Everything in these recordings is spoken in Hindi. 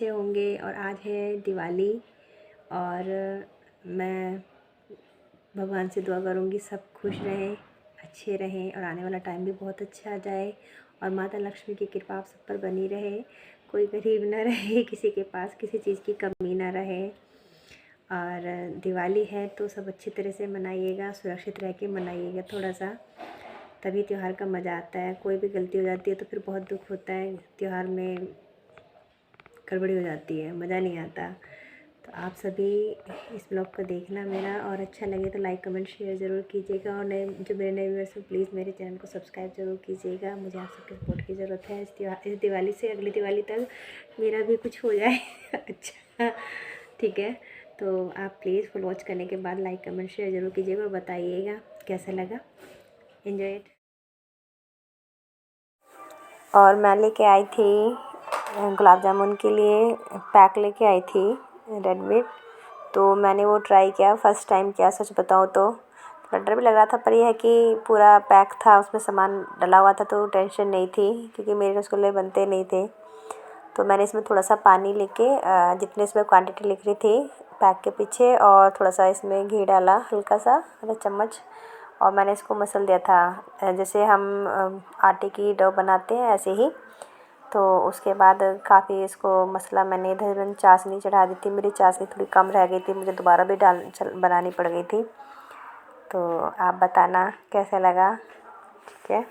अच्छे होंगे। और आज है दिवाली और मैं भगवान से दुआ करूँगी सब खुश रहें, अच्छे रहें और आने वाला टाइम भी बहुत अच्छा जाए और माता लक्ष्मी की कृपा आप सब पर बनी रहे। कोई गरीब ना रहे, किसी के पास किसी चीज़ की कमी ना रहे। और दिवाली है तो सब अच्छी तरह से मनाइएगा, सुरक्षित रह के मनाइएगा थोड़ा सा, तभी त्यौहार का मज़ा आता है। कोई भी गलती हो जाती है तो फिर बहुत दुख होता है, त्यौहार में गड़बड़ी हो जाती है, मज़ा नहीं आता। तो आप सभी इस ब्लॉग को देखना मेरा, और अच्छा लगे तो लाइक कमेंट शेयर ज़रूर कीजिएगा। और जो मेरे नए व्यूअर्स हैं प्लीज़ मेरे चैनल को सब्सक्राइब ज़रूर कीजिएगा। मुझे आप सबके सपोर्ट की ज़रूरत है। इस दिवाली से अगली दिवाली तक मेरा भी कुछ हो जाए अच्छा, ठीक है। तो आप प्लीज़ फुल वॉच करने के बाद लाइक कमेंट शेयर ज़रूर कीजिएगा और बताइएगा कैसा लगा। Enjoy it. और मैं लेके आई थी गुलाब जामुन के लिए पैक लेके आई थी रेड वेट। तो मैंने वो ट्राई किया, फ़र्स्ट टाइम किया, सच बताऊँ तो थोड़ा डर भी लग रहा था, पर यह है कि पूरा पैक था, उसमें सामान डला हुआ था तो टेंशन नहीं थी, क्योंकि मेरे रसगुल्ले बनते नहीं थे। तो मैंने इसमें थोड़ा सा पानी लेके जितने इसमें क्वांटिटी लिख रही थी पैक के पीछे, और थोड़ा सा इसमें घी डाला, हल्का सा आधा चम्मच, और मैंने इसको मसल दिया था जैसे हम आटे की डो बनाते हैं ऐसे ही। तो उसके बाद काफ़ी इसको मसला, मैंने इधर चाशनी चढ़ा दी थी, मेरी चाशनी थोड़ी कम रह गई थी, मुझे दोबारा भी बनानी पड़ गई थी। तो आप बताना कैसा लगा, ठीक है।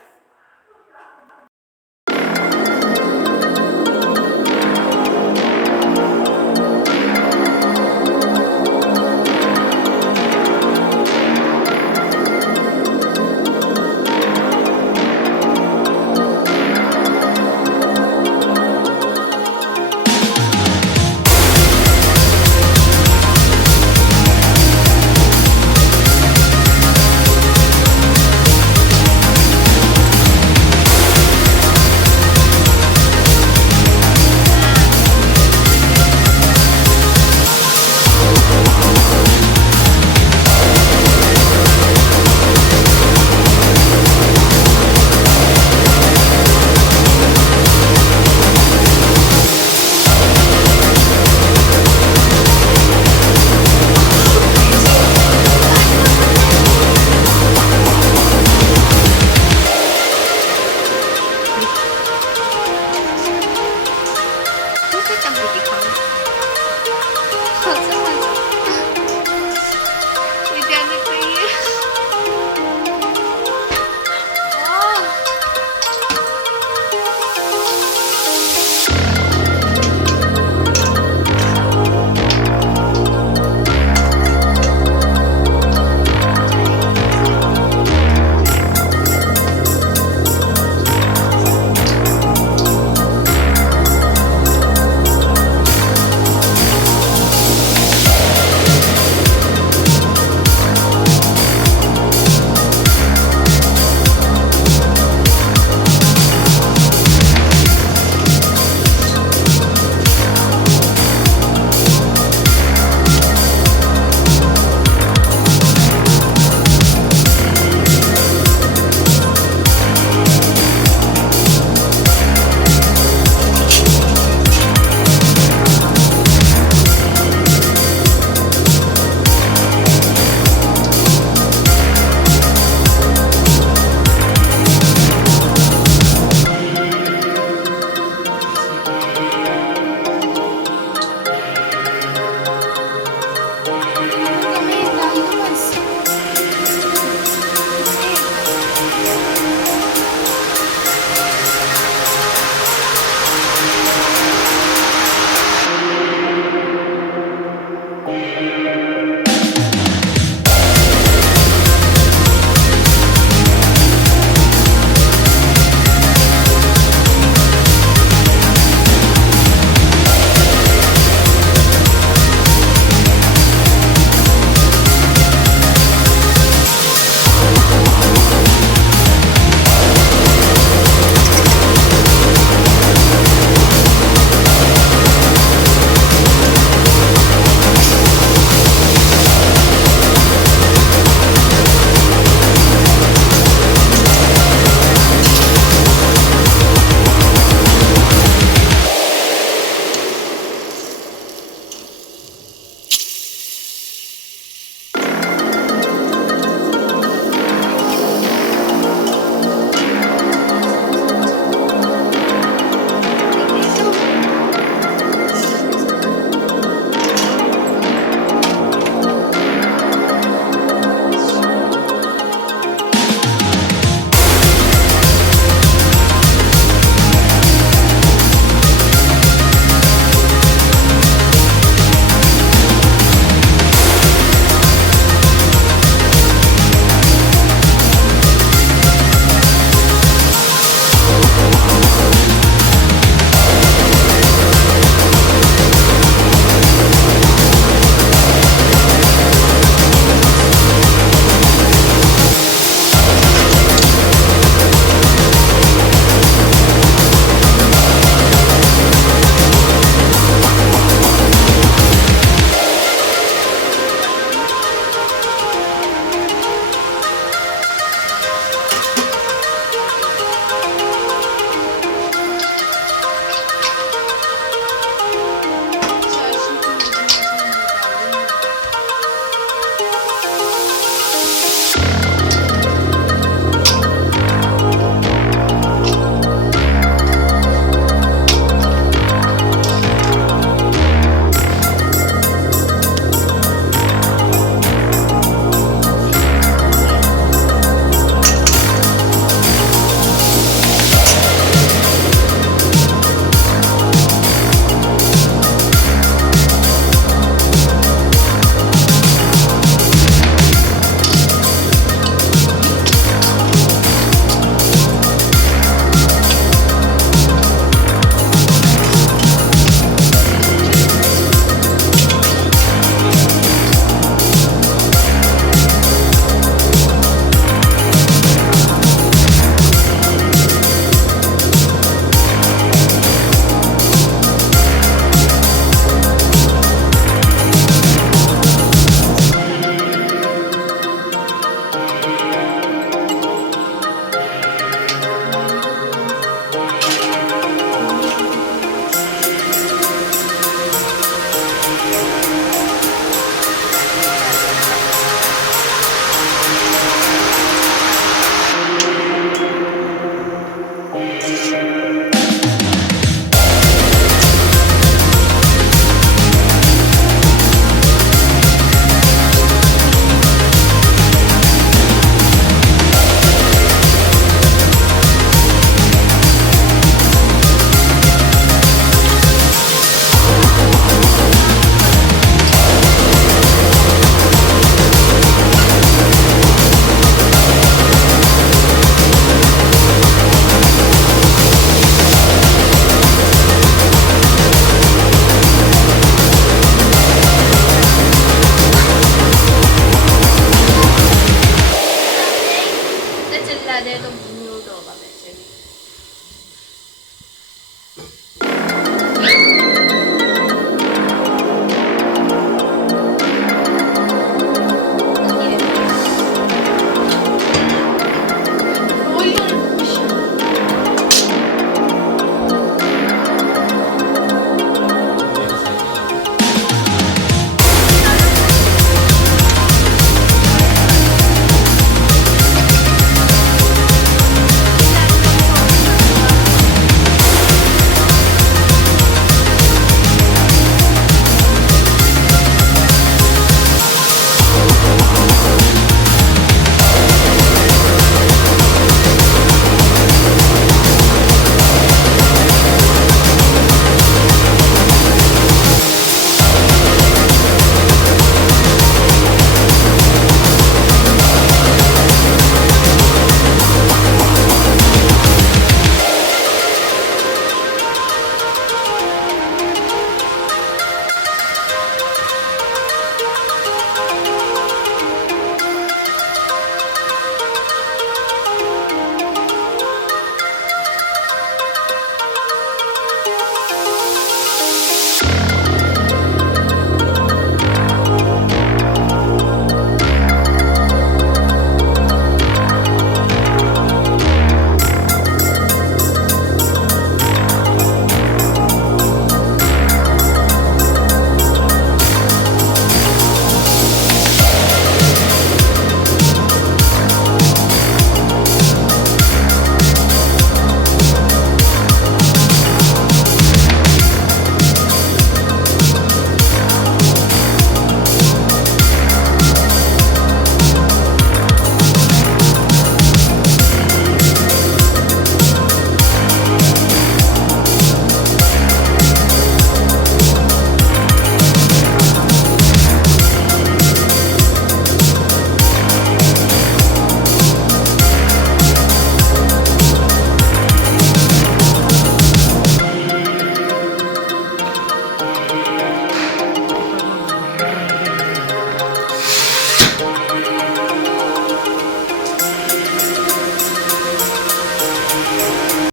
आ जाए तो